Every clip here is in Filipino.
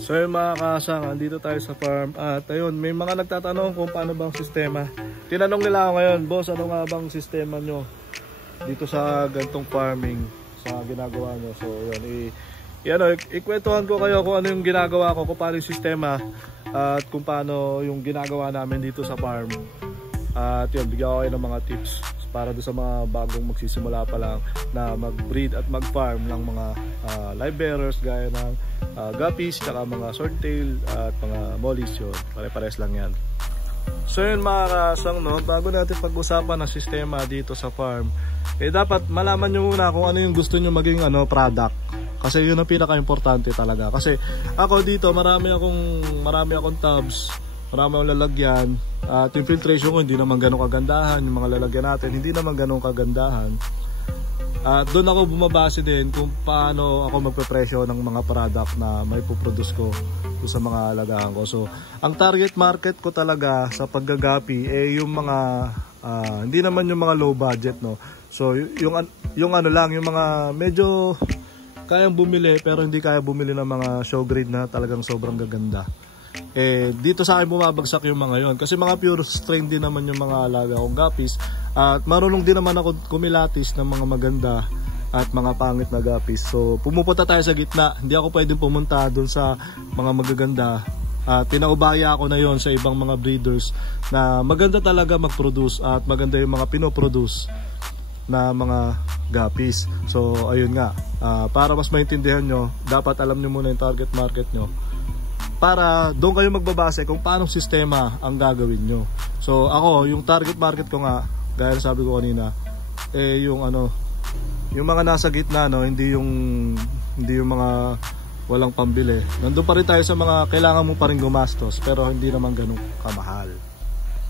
So yun mga kasang, andito tayo sa farm at ayun, may mga nagtatanong kung paano bang sistema. Tinanong nila ako ngayon, boss, ano nga bang sistema nyo dito sa gantong farming, sa ginagawa nyo. So yun, ikwentuhan ko kayo kung ano yung ginagawa ko, kung paano yung sistema at kung paano yung ginagawa namin dito sa farm. At yun, bigyan ko kayo ng mga tips para doon sa mga bagong magsisimula pa lang na mag-breed at mag-farm ng mga live bearers gaya ng guppies, tsaka mga swordtail at mga mollies. Yun, pare-pares lang yan. So yun mga kasang, no, bago natin pag-usapan ng sistema dito sa farm, dapat malaman nyo muna kung ano yung gusto nyo maging product. Kasi yun ang pinaka-importante talaga. Kasi ako dito, marami akong tubs, marami akong lalagyan. At yung filtration ko hindi naman ganun kagandahan. Yung mga lalagyan natin hindi naman ganun kagandahan. At doon ako bumabase din kung paano ako magpe-presyo ng mga product na may puproduce ko sa mga alagaan ko. So ang target market ko talaga sa paggagapi yung mga hindi naman yung mga low budget, no. So yung ano lang, yung mga medyo kayang bumili pero hindi kaya bumili ng mga show grade na talagang sobrang gaganda. Dito sa akin bumabagsak yung mga yon kasi mga pure strain din naman yung mga alaga kong guppies at marunong din naman ako kumilatis ng mga maganda at mga pangit na guppies. So pumupunta tayo sa gitna, hindi ako pwedeng pumunta doon sa mga magaganda at pinaubaya ako na yon sa ibang mga breeders na maganda talaga mag-produce at maganda yung mga pinoproduce na mga guppies. So ayun nga, para mas maintindihan nyo, dapat alam nyo muna yung target market nyo para doon kayo magbabase kung paano sistema ang gagawin nyo. So ako, yung target market ko nga, gaya na sabi ko kanina, yung mga nasa gitna, no, hindi yung mga walang pambili. Nandun pa rin tayo sa mga kailangan mo pa rin gumastos pero hindi naman ganun kamahal.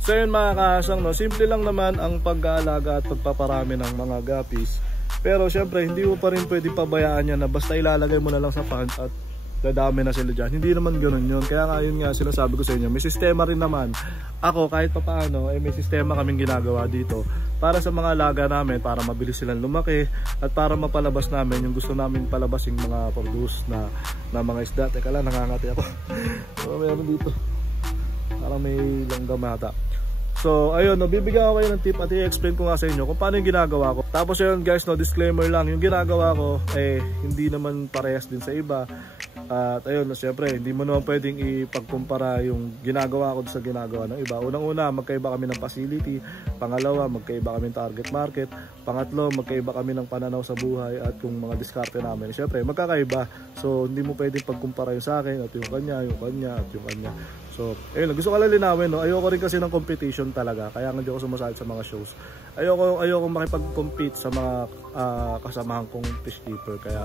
So yun mga kasang, no, simple lang naman ang pag-aalaga at pagpaparami ng mga guppies. Pero syempre hindi mo pa rin pwedeng pabayaan yan na basta ilalagay mo na lang sa pond at dadami na sila dyan. Hindi naman ganun yun. Kaya nga yun nga sinasabi ko sa inyo, may sistema rin naman. Ako kahit papaano, may sistema kaming ginagawa dito para sa mga alaga namin, para mabilis silang lumaki at para mapalabas namin yung gusto namin palabas yung mga produce na mga isda. Teka lang, nangangati ako. Mayroon dito, parang may langgamata. So ayun, no, bibigyan ko kayo ng tip at i-explain ko nga sa inyo kung paano yung ginagawa ko. Tapos ayun guys, no, disclaimer lang, yung ginagawa ko hindi naman parehas din sa iba. At ayun, no, syempre hindi mo naman pwedeng ipagkumpara yung ginagawa ko sa ginagawa ng iba. Unang-una, magkaiba kami ng facility. Pangalawa, magkaiba kami ng target market. Pangatlo, magkaiba kami ng pananaw sa buhay at yung mga diskarte namin. Syempre magkakaiba. So hindi mo pwedeng pagkumpara yung sa akin at yung kanya at yung kanya. So ayun, gusto ko lang linawin, no? Ayoko rin kasi ng competition talaga, kaya hindi ako sumasali sa mga shows. Ayoko makipag-compete sa mga kasamahan kong fish keeper, kaya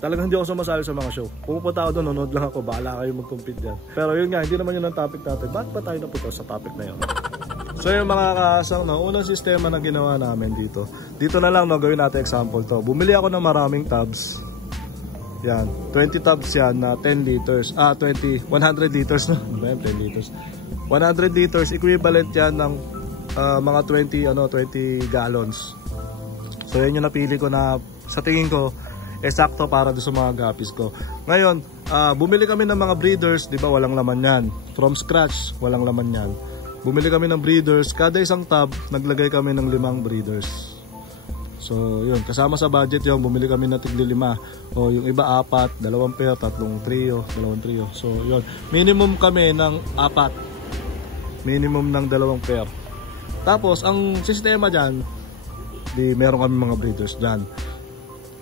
talagang hindi ako sumasali sa mga show. Pupunta ako doon, nanonood lang ako, bahala kayo mag-compete dyan. Pero yun nga, hindi naman yun ang topic natin. Bakit ba tayo napunta sa topic na yun? So yung mga kasang, no, unang sistema na ginawa namin dito na lang, no, gawin natin example to. Bumili ako ng maraming tubs. Yan, 20 tubs yan na 10 liters. 100 liters, no? 10 liters. 100 liters, equivalent yan ng mga 20 gallons. So yan yung napili ko na sa tingin ko sakto para doon sa mga guppies ko. Ngayon, bumili kami ng mga breeders, di ba, walang laman yan. From scratch, walang laman yan. Bumili kami ng breeders, kada isang tub, naglagay kami ng 5 breeders. So yun, kasama sa budget yung bumili kami ng tigli 5. O yung iba 4, 2 pair, 3 trio, 2 trio. So yun, minimum kami ng 4. Minimum ng 2 pair. Tapos ang sistema dyan, meron kami mga breeders dyan.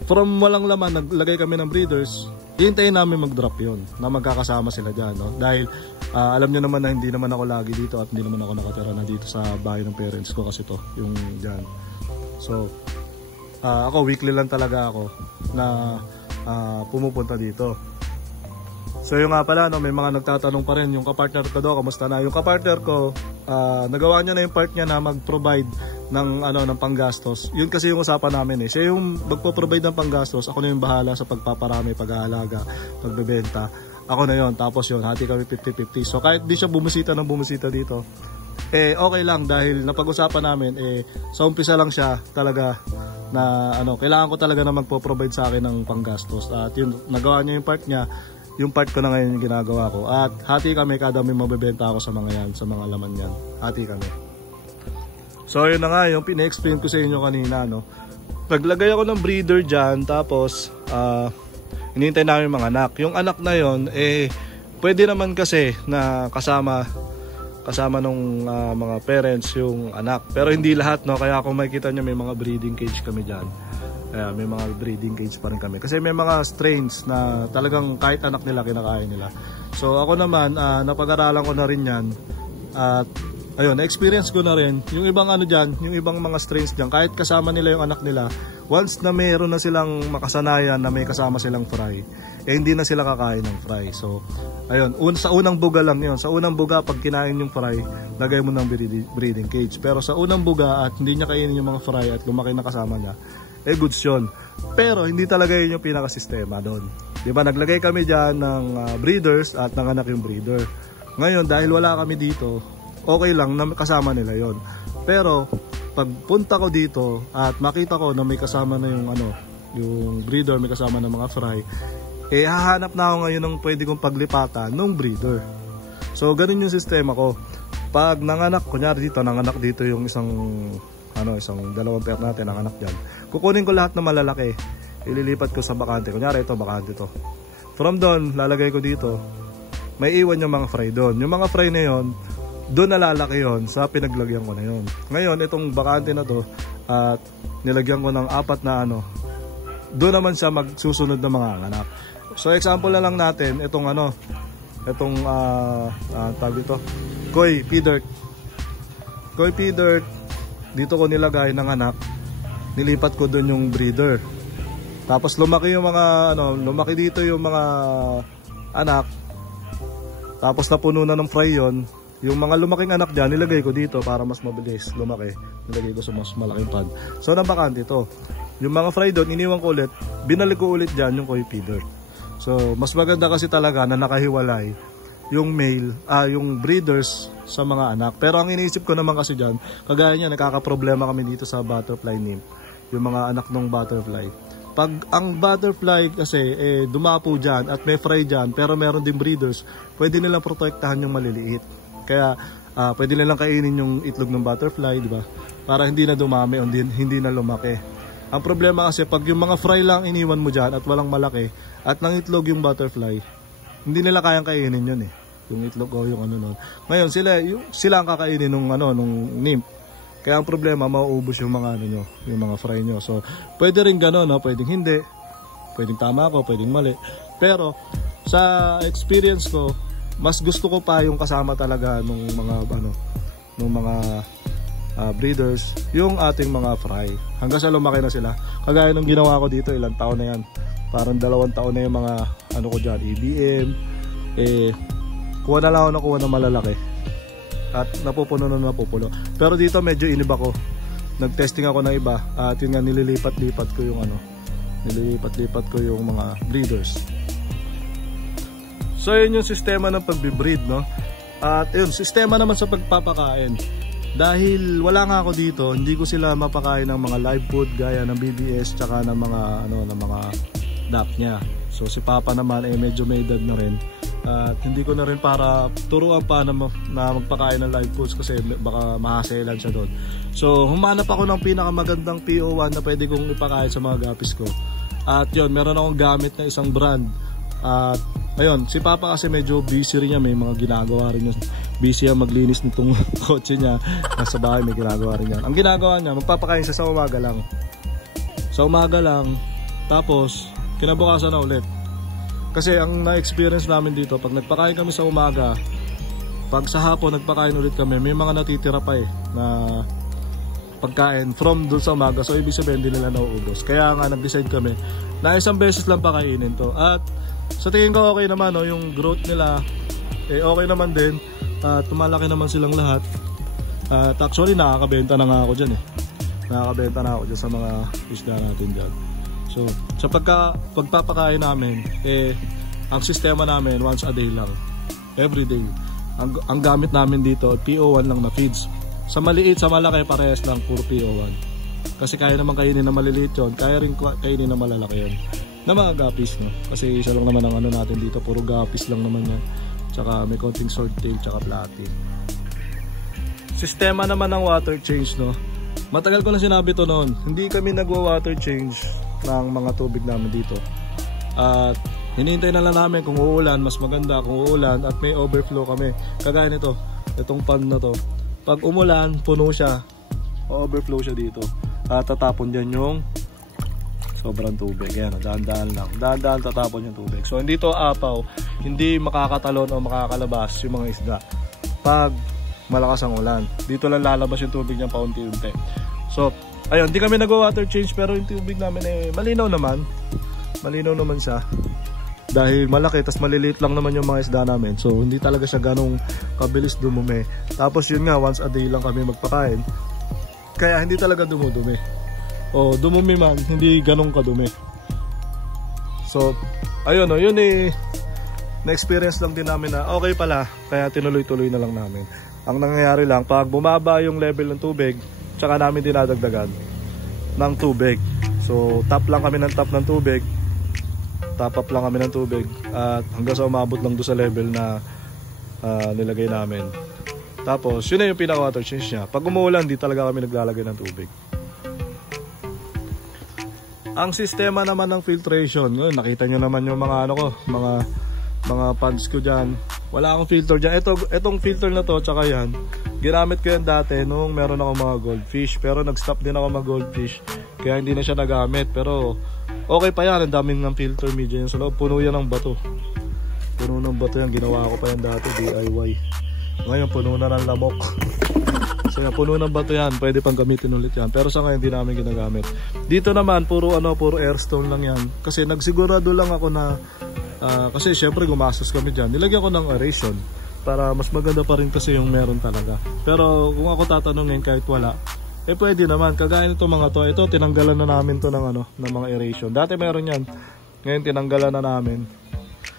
From walang laman, naglagay kami ng breeders. Hintayin namin mag-drop yun, na magkakasama sila dyan, no? Dahil alam nyo naman na hindi naman ako lagi dito at hindi naman ako nakatira na dito sa bahay ng parents ko kasi to, yung dyan. So ako weekly lang talaga ako na pumupunta dito. So yung nga pala, no, may mga nagtatanong pa rin, yung kapartner ko daw, kamusta na? Yung kapartner ko, nagawa niya na yung part niya na mag-provide ng panggastos. Yun kasi yung usapan namin Siya yung magpo-provide ng panggastos, ako na yung bahala sa pagpaparami, pag-aalaga, pagbebenta. Ako na yon. Tapos yun, hati kami 50-50. So kahit di siya bumisita dito, okay lang dahil napag-usapan namin sa umpisa lang siya talaga na kailangan ko talaga na magpo-provide sa akin ng panggastos. At yun, nagawa niya yung part niya. yung part ko na ngayon yung ginagawa ko. At hati kami kada may mabebenta ako sa mga yan, sa mga laman yan. Hati kami. So yun na nga yung pina-explain ko sa inyo kanina, no. Naglagay ako ng breeder dyan, tapos hinihintay namin mga anak. Yung anak na yon pwede naman kasi na kasama nung mga parents yung anak. Pero hindi lahat, no. Kaya kung makikita nyo may mga breeding cage kami dyan. May mga breeding cage pa rin kami. Kasi may mga strains na talagang kahit anak nila kinakain nila. So ako naman, napag-aralan ko na rin yan. At ayun, na-experience ko na rin. Yung ibang ano dyan, yung ibang mga strains dyan, kahit kasama nila yung anak nila, once na mayroon na silang makasanayan na may kasama silang fry, hindi na sila kakain ng fry. So ayun, sa unang buga lang yun. Sa unang buga, pag kinain yung fry, lagay mo ng breeding cage. Pero sa unang buga at hindi niya kainin yung mga fry at lumaki na kasama niya, goods yun. Pero hindi talaga yun yung pinaka-sistema doon. Diba, naglagay kami dyan ng breeders at nanganak yung breeder. Ngayon, dahil wala kami dito, okay lang na kasama nila yon. Pero pag punta ko dito at makita ko na may kasama na yung breeder, may kasama na mga fry, hahanap na ako ngayon ng pwede kong paglipatan ng breeder. So ganun yung sistema ko. Pag nanganak, kunyari dito, nanganak dito yung isang dalawang pair natin, nanganak dyan, kukunin ko lahat na malalaki, ililipat ko sa bakante. Kunyari ito, bakante to. From doon, lalagay ko dito, may iwan yung mga fry doon. Yung mga fry na yon, doon nalalaki yon sa pinaglagyan ko na yon. Ngayon, itong bakante na to, at nilagyan ko ng 4 na doon naman siya magsusunod na mga anak. So example na lang natin, itong tawag dito, koi pea dirt. Koi pea dirt, dito ko nilagay ng anak, nilipat ko doon yung breeder. Tapos lumaki yung mga lumaki dito yung mga anak. Tapos napuno na ng fry yon. Yung mga lumaking anak dyan, nilagay ko dito para mas mabilis lumaki. Nilagay ko sa mas malaking pad. So nabakante ito. Yung mga fry doon, iniwan ko ulit, binalik ko ulit dyan yung koi pea dirt. So mas maganda kasi talaga na nakahiwalay yung male, yung breeders sa mga anak. Pero ang iniisip ko naman kasi dyan, kagaya niya, nakakaproblema kami dito sa butterfly nymph, yung mga anak ng butterfly. Pag ang butterfly kasi dumapo dyan at may fry dyan, pero meron din breeders, pwede nilang protektahan yung maliliit. Kaya pwede nilang kainin yung itlog ng butterfly, di ba? Para hindi na dumami o hindi na lumaki. Ang problema kasi pag yung mga fry lang iniwan mo dyan at walang malaki at nang itlog yung butterfly, hindi nila kayang kainin yun yung itlog o yung nun. Ngayon sila ang kakainin nung nymph. Kaya ang problema, mauubos yung mga yung mga fry nyo. So pwede rin gano'n, pwedeng hindi, pwedeng tama ako, pwedeng mali. Pero sa experience ko, mas gusto ko pa yung kasama talaga nung mga breeders, yung ating mga fry, hanggang sa lumaki na sila. Kagaya nung ginawa ko dito, ilang taon na yan, parang 2 taon na yung mga ko dyan, EBM, kuha na lang ako na malalaki at napupuno. Pero dito medyo iniba ko, nag-testing ako ng iba at yun nga, nililipat-lipat ko yung mga breeders. So yun yung sistema ng pagbe-breed, no? At yun, sistema naman sa pagpapakain. Dahil wala nga ako dito, hindi ko sila mapakain ng mga live food gaya ng BBS tsaka ng mga duck niya. So si Papa naman medyo may edad na rin. At hindi ko na rin para turuan pa na magpakain ng live foods kasi baka mahaselan siya doon. So humanap ako ng pinakamagandang PO1 na pwede kong ipakain sa mga guppies ko. At yun, meron akong gamit na isang brand. At ayun, si Papa kasi medyo busy rin niya, may mga ginagawa rin niya. Busy yan maglinis nitong kotse niya. Nasa bahay may ginagawa rin yan. Ang ginagawa niya, magpapakain siya sa umaga lang. Sa umaga lang, tapos kinabukasan na ulit. Kasi ang na-experience namin dito, pag nagpakain kami sa umaga, pag sa hapon nagpakain ulit kami, may mga natitira pa na pagkain from doon sa umaga. So ibig sabihin hindi nila nauubos. Kaya nga nag-decide kami na isang beses lang pakainin to. At sa tingin ko okay naman, yung growth nila okay naman din. Tumalaki naman silang lahat. At actually nakakabenta na nga ako dyan nakakabenta na ako dyan sa mga isda natin dyan. So sa pagpapakain namin, ang sistema namin once a day lang, every day. Ang gamit namin dito PO1 lang na feeds. Sa maliit, sa malaki parehas lang, puro PO1. Kasi kaya naman kainin na maliliit yun, kaya rin kainin na malalaki yun. na mga guppies, no? Kasi isa lang naman ang ano natin dito, puro guppies lang naman yan. Tsaka may konting swordtail tsaka platy. Sistema naman ng water change, no? Matagal ko na sinabi to noon, hindi kami nagwa-water change ng mga tubig namin dito. At hinihintay na lang namin kung uulan, mas maganda kung uulan at may overflow kami. Kagaya nito, itong pond na to. Pag umulan, puno siya, overflow siya dito. At tatapon dyan yung sobrang tubig. Ayan, daan-daan lang. Daan-daan tatapon yung tubig. So hindi to apaw, hindi makakatalon o makakalabas yung mga isda pag malakas ang ulan. Dito lang lalabas yung tubig niya paunti-unti. So, ayun, hindi kami nagwa-water change pero yung tubig namin malinaw naman. Malinaw naman siya. Dahil malaki, tas maliliit lang naman yung mga isda namin. So, hindi talaga siya ganong kabilis dumumi. Tapos yun nga, once a day lang kami magpakain. Kaya hindi talaga dumudumi. O, dumumi man, hindi ganong kadumi. So, ayun o, yun na-experience lang din namin na okay pala. Kaya tinuloy-tuloy na lang namin. Ang nangyayari lang, pag bumaba yung level ng tubig, tsaka namin dinadagdagan ng tubig. So, top lang kami ng top ng tubig. Top up lang kami ng tubig at hanggang sa umabot lang doon sa level na nilagay namin. Tapos yun na yung pinaka water change niya. Pag umuulan, di talaga kami naglalagay ng tubig. Ang sistema naman ng filtration, nakita nyo naman yung mga ano ko, mga ponds ko dyan. Wala akong filter dyan. Itong filter na to, tsaka yan, ginamit ko yan dati nung meron ako mga goldfish. Pero nag-stop din ako mag goldfish, kaya hindi na siya nagamit. Pero okay pa yan, ang daming ng filter media yan sa loob. Puno yan ng bato. Puno ng bato yan, ginawa ko pa yan dati, DIY. Ngayon puno na ng lamok. So yan, puno ng bato yan, pwede pang gamitin ulit yan. Pero sa ngayon hindi namin ginagamit. Dito naman puro airstone lang yan. Kasi nagsigurado lang ako na kasi syempre gumastos kami dyan. Nilagyan ko ng aeration para mas maganda pa rin kasi yung meron talaga. Pero kung ako tatanungin kahit wala, pwede naman. Kagaya nito mga to, ito tinanggalan na namin to ng mga aeration. Dati meron yan, ngayon tinanggalan na namin.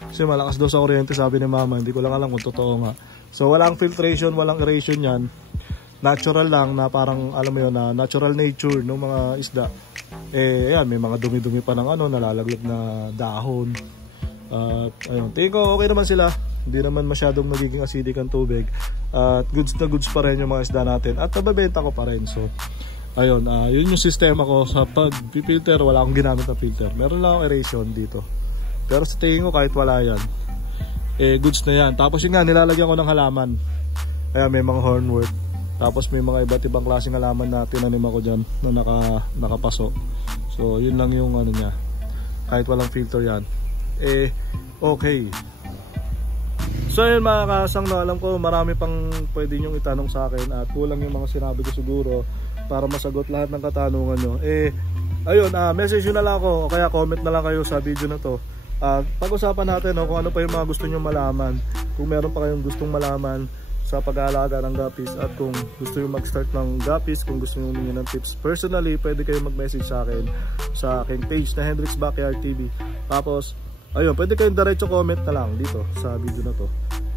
Kasi malakas daw sa kuryente, sabi ni mama. Hindi ko lang alam kung totoo nga. So walang filtration, walang aeration yan. Natural lang na parang alam mo yun, na natural nature ng mga isda. Ayan, may mga dumi-dumi pa ng nalalaglag na dahon. Ayun, tingin ko okay naman sila. Hindi naman masyadong nagiging acidic ang tubig. At goods na goods pa rin yung mga isda natin. At nababenta ko pa rin. So, ayun, yun yung sistema ko. Sa pag-filter, wala akong ginamit na filter. Meron lang akong aeration dito. Pero sa tingin ko, kahit wala yan, goods na yan. Tapos yun nga, nilalagyan ko ng halaman. Ayan, may mga hornwort. Tapos may mga iba't ibang klaseng halaman na tinanim ako dyan na nakapaso. So, yun lang yung niya. Kahit walang filter yan. Okay. So yun mga kasang, alam ko marami pang pwede nyong itanong sa akin at kulang yung mga sinabi ko siguro para masagot lahat ng katanungan nyo. Ayun, message nyo na lang ako o kaya comment na lang kayo sa video na to. Pag-usapan natin kung ano pa yung mga gusto nyo malaman. Kung meron pa kayong gustong malaman sa pag-aalaga ng guppies at kung gusto nyo mag-start ng guppies, kung gusto nyo humingi ng tips personally, pwede kayo mag-message sa akin sa aking page na Hendrix Backyard TV. Tapos ayun, pwede kayong diretso comment na lang dito sa video na to.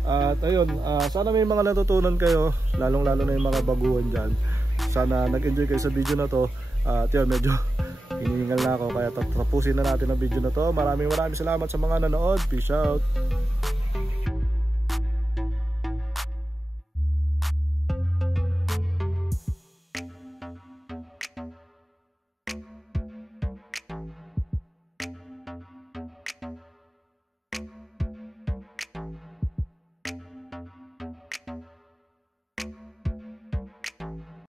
At ayun, sana may mga natutunan kayo, lalong-lalo na yung mga baguhan dyan. Sana nag-enjoy kayo sa video na to. At yun, medyo hinihingal na ako, kaya tapusin na natin ang video na to. Maraming salamat sa mga nanood. Peace out.